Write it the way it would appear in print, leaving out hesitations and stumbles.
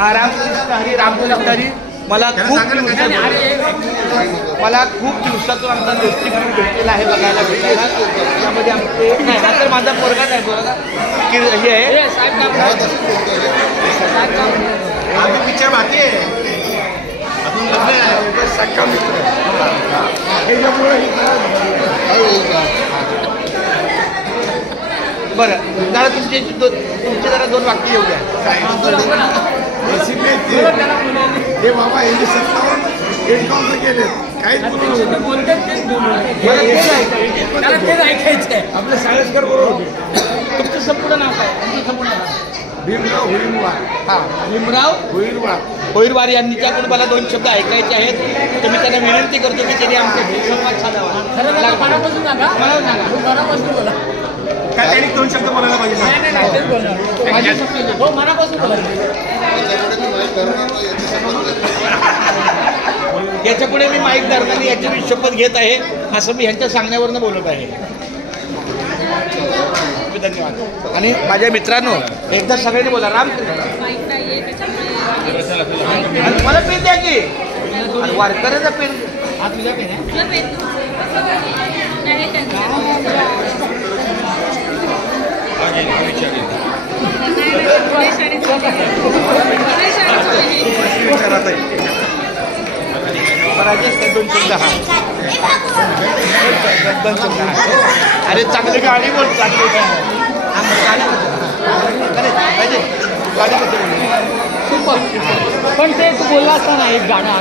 रामकृष्ण हरी रामकृष्ण हरी. मला खूप दिवसातून आमचा दोस्ती ग्रुप भेटलेला आहे बघायला भेटायला. त्यामध्ये आमचे नाही हा तर माझा पोरगा नाही बघा की हे आहे पिक्चर बाकी आहे अजून सख्खा मित्र. बरं जरा तुमचे जरा 2 वाक्य येऊ द्या. हे बाबा यांनी 57 हेडकाउंटर केले काहीच आपले सायन्सकर बरोबर होते. तुमचं संपूर्ण नाव काय? भीमराव होईरवार. हां भीमराव होईरवार यांच्याकडून मला 2 शब्द ऐकायचे आहेत. तर मी त्यांना विनंती करतो की त्यांनी आमचा संवाद साधावा. मनापासून सांगा मनापासून बोला. काय त्यांनी 2 शब्द बोलायला पाहिजे. हो मनापासून बोला. याच्या पुढे मी माईक धरताना याची मी शपथ घेत आहे असं मी ह्यांच्या सांगण्यावरनं बोलत आहे. धन्यवाद. आणि माझ्या मित्रांनो एकदा सगळ्यांनी बोला रामकृष्ण. मला पेन द्या की वारकऱ्याचा पेन. हा तुझ्या पेन आहे. अरे चांगली गाडी बोल चांगली गाडी पण ते बोलला असता ना एक गाणं.